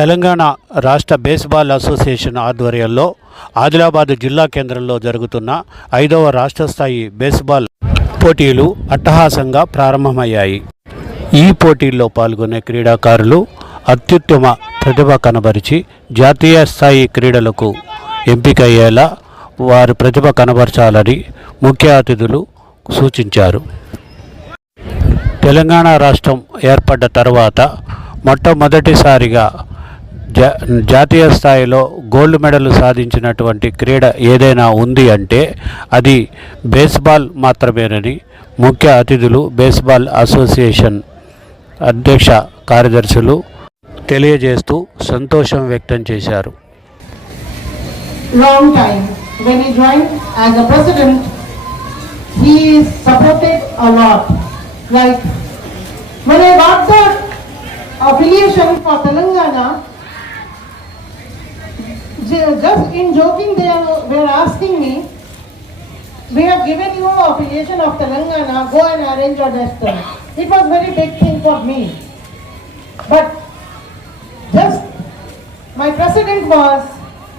తెలంగాణ రాష్ట్ర baseball association ఆధ్వర్యంలో ఆదిలాబాద్ జిల్లా కేంద్రంలో జరుగుతున్న ఐదవ రాష్ట్ర స్థాయి బేస్బాల్ పోటీలు అట్టహాసంగా ప్రారంభమయ్యాయి. ఈ పోటీల్లో పాల్గొనే క్రీడాకారులు అత్యుత్తమ ప్రతిభ కనబరిచి జాతీయ స్థాయి క్రీడలకు ఎంపికయ్యేలా వారి ప్రతిభ కనబరచాలని ముఖ్య అతిథులు సూచించారు. తెలంగాణ రాష్ట్రం ఏర్పడ్డ తర్వాత మొట్టమొదటిసారిగా జా జాతీయ స్థాయిలో గోల్డ్ మెడల్ సాధించినటువంటి క్రీడ ఏదైనా ఉంది అంటే అది బేస్బాల్ మాత్రమేనని ముఖ్య అతిథులు బేస్బాల్ అసోసియేషన్ అధ్యక్ష కార్యదర్శులు తెలియజేస్తూ సంతోషం వ్యక్తం చేశారు long time. When he joined as a president, he supported a lot. Like, when I got the affiliation for Telangana, just in joking, they are- were asking me, we have given you affiliation of Telangana, go and arrange your national. It was very big thing for me. But just, my president was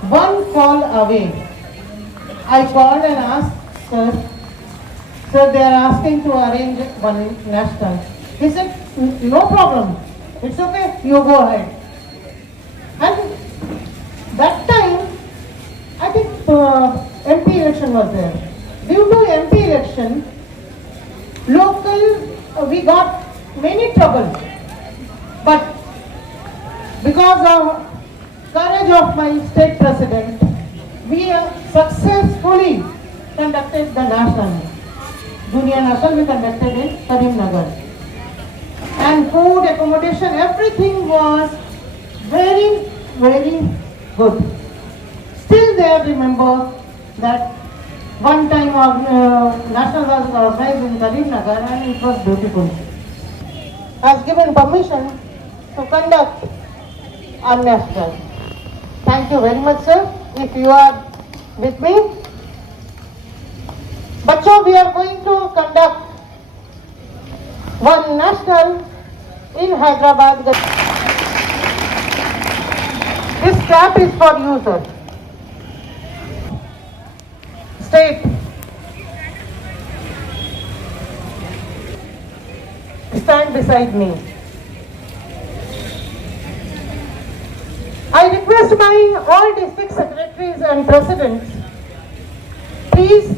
one call away. I called and asked, sir, sir, they are asking to arrange one national. He said, "N- no problem, it's okay, you go ahead. And that time, I think uh, MP election was there. Due to MP election, local, uh, we got many trouble. But because of courage of my state president, we have successfully conducted the national. Junior national we conducted in Karimnagar. And food, accommodation, everything was very, very good. Still there remember that one time our uh, national was organized in Karimnagar and it was beautiful. Has given permission to conduct our national. Thank you very much, sir. If you are with me. Bachcho, we are going to conduct one national in Hyderabad. This cap is for you, sir. State. Stand beside me. I request my all district secretaries and presidents, please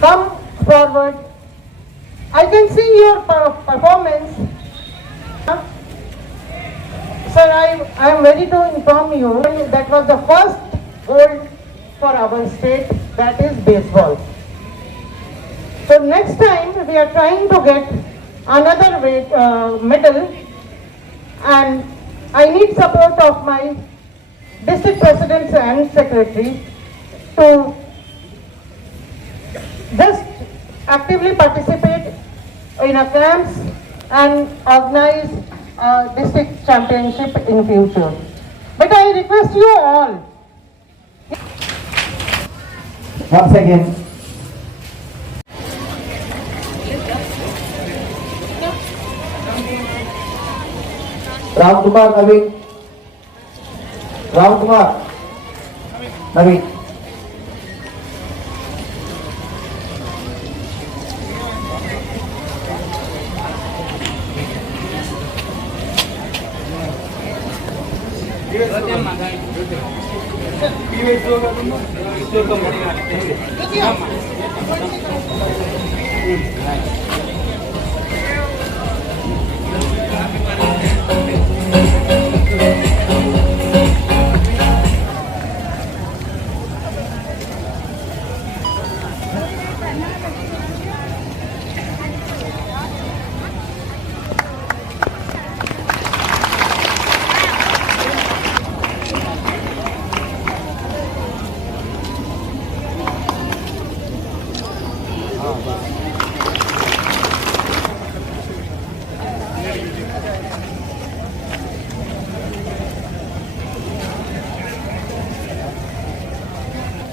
come forward. I can see your performance. Sir, I, I am ready to inform you that was the first gold for our state, that is baseball. So next time we are trying to get another uh, medal and I need support of my district presidents and secretary to just actively participate in a camps and organize district championship in future. But I request you all, Once again, Ram Kumar Naveen Ram Kumar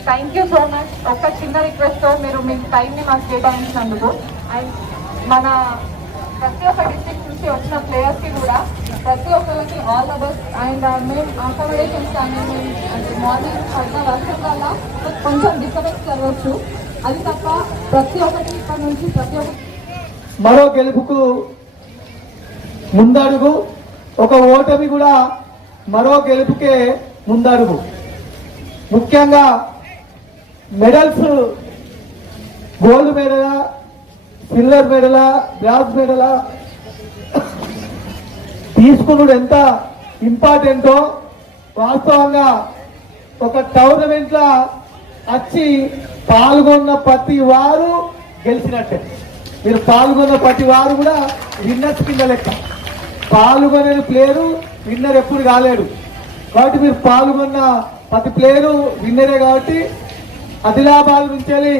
Thank you so much ఒక చిన్న request మీరు మీ టైంని మాకు కేటాయించినందుకు. And మన ప్రతి ఒక్క district నుంచి వచ్చిన ప్లేయర్స్కి కూడా ప్రతి ఒక్కరికి ఆల్ ద బెస్ట్ అండ్ మేము అకామిడేషన్స్ కానీ మేము అంటే మార్నింగ్ పడిన వర్షం వల్ల కొంచెం డిస్టర్బెన్స్ జరగవచ్చు. అది తప్ప ప్రతి ఒక్కటి ఇక్కడ నుంచి ప్రతి ఒక్క మరో గెలుపుకు ముందడుగు ఒక ఓటమి కూడా మరో గెలుపుకే ముందడుగు. ముఖ్యంగా మెడల్స్ గోల్డ్ మెడలా సిల్వర్ మెడలా బ్రాస్ మెడలా తీసుకున్నాడు ఎంత ఇంపార్టెంటో వాస్తవంగా ఒక టోర్నమెంట్ లా వచ్చి పాల్గొన్న ప్రతి వారు గెలిచినట్టే. మీరు పాల్గొన్న ప్రతి వారు కూడా విన్నర్స్ కింద లెక్క. పాల్గొనే ప్లేయరు విన్నర్ ఎప్పుడు కాలేడు. కాబట్టి మీరు పాల్గొన్న ప్రతి ప్లేయరు విన్నరే కాబట్టి ఆదిలాబాద్ నుంచి వెళ్ళి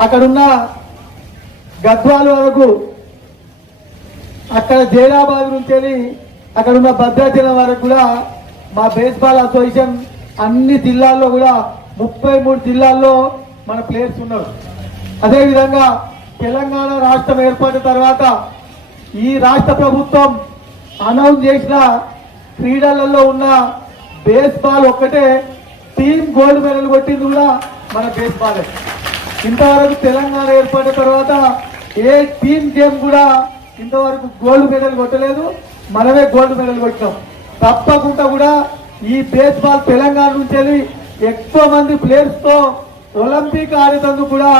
అక్కడున్న గద్వాల వరకు అక్కడ జైరాబాద్ నుంచి వెళ్ళి అక్కడున్న భద్రాచలం వరకు కూడా మా బేస్బాల్ అసోసియేషన్ అన్ని జిల్లాల్లో కూడా ముప్పై మూడు జిల్లాల్లో మన ప్లేయర్స్ ఉన్నారు. అదేవిధంగా తెలంగాణ రాష్ట్రం ఏర్పడిన తర్వాత ఈ రాష్ట్ర ప్రభుత్వం అనౌన్స్ చేసిన క్రీడలలో ఉన్న బేస్బాల్ ఒక్కటే టీం గోల్డ్ మెడల్ కొట్టింది కూడా మన బేస్బాలే ఇంతవరకు తెలంగాణ ఏర్పడిన తర్వాత ఏ టీం గేమ్ కూడా ఇంతవరకు గోల్డ్ మెడల్ కొట్టలేదు. మనమే గోల్డ్ మెడల్ కొట్టాం తప్పకుండా కూడా ఈ బేస్బాల్ తెలంగాణ నుంచి వెళ్ళి ఎక్కువ మంది ప్లేయర్స్తో ఒలింపిక్ ఆడేటందుకు కూడా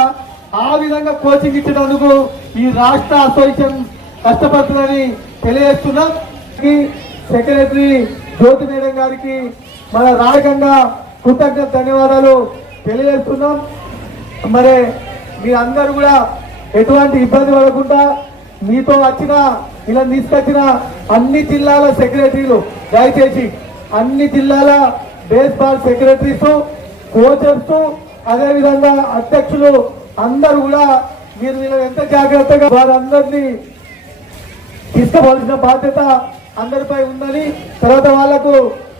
ఆ విధంగా కోచింగ్ ఇచ్చినందుకు ఈ రాష్ట్ర అసోసియేషన్ కష్టపడుతుందని తెలియజేస్తున్నాం. సెక్రటరీ జ్యోతి మేడం గారికి మన రాజకంగా కృతజ్ఞ ధన్యవాదాలు తెలియజేస్తున్నాం. మరి మీరందరూ కూడా ఎటువంటి ఇబ్బంది పడకుండా మీతో వచ్చిన ఇలా తీసుకొచ్చిన అన్ని జిల్లాల సెక్రటరీలు దయచేసి అన్ని జిల్లాల బేస్బాల్ సెక్రటరీస్ కోచెస్ అదేవిధంగా అధ్యక్షులు అందరూ కూడా మీరు వీళ్ళని ఎంత జాగ్రత్తగా వారందరినీ తీసుకోవాల్సిన బాధ్యత అందరిపై ఉందని తర్వాత వాళ్ళకు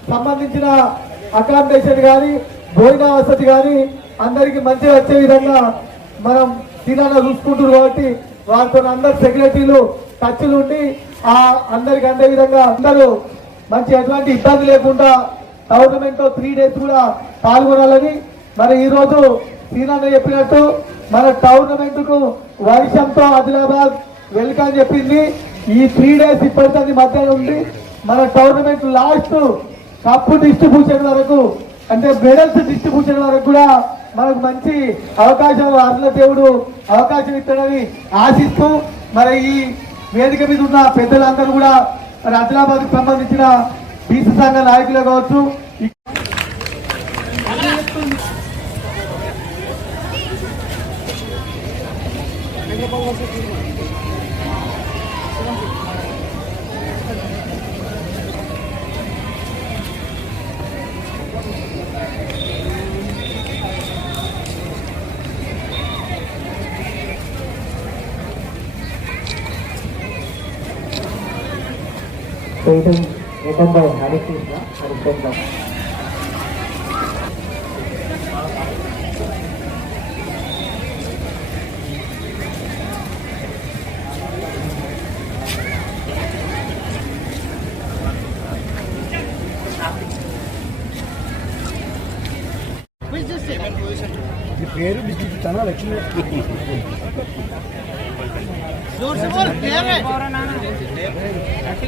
సంబంధించిన అకామిడేషన్ కానీ భోజన వసతి కానీ అందరికి మంచిగా వచ్చే విధంగా మనం దినాన చూసుకుంటున్నారు కాబట్టి వారితో అందరు సెక్రటరీలు టచ్లు ఉండి ఆ అందరికి అందే విధంగా అందరూ మంచి ఎటువంటి ఇబ్బంది లేకుండా టోర్నమెంట్లో త్రీ డేస్ కూడా పాల్గొనాలని మరి ఈరోజు రోజు సీనాన్న చెప్పినట్టు మన టోర్నమెంట్కు వర్షంతో ఆదిలాబాద్ వెల్కమ్ చెప్పింది. ఈ త్రీ డేస్ ఇప్పటికీ మధ్య ఉండి మన టోర్నమెంట్ లాస్ట్ కప్పు డిస్ట్రిబ్యూషన్ వరకు అంటే మెడల్స్ డిస్ట్రిబ్యూషన్ వరకు కూడా మనకు మంచి అవకాశాలు అర్ల దేవుడు అవకాశం ఇస్తాడని ఆశిస్తూ మరి ఈ వేదిక మీద ఉన్న పెద్దలందరూ కూడా మరి ఆదిలాబాద్ సంబంధించిన బీసీ సంఘ నాయకులు కావచ్చు written by Hari Krishna, Hari Krishna.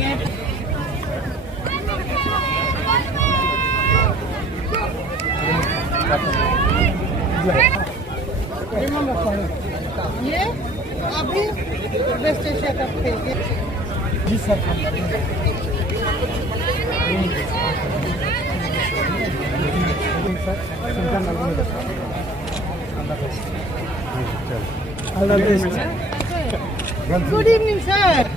ये Good evening, sir.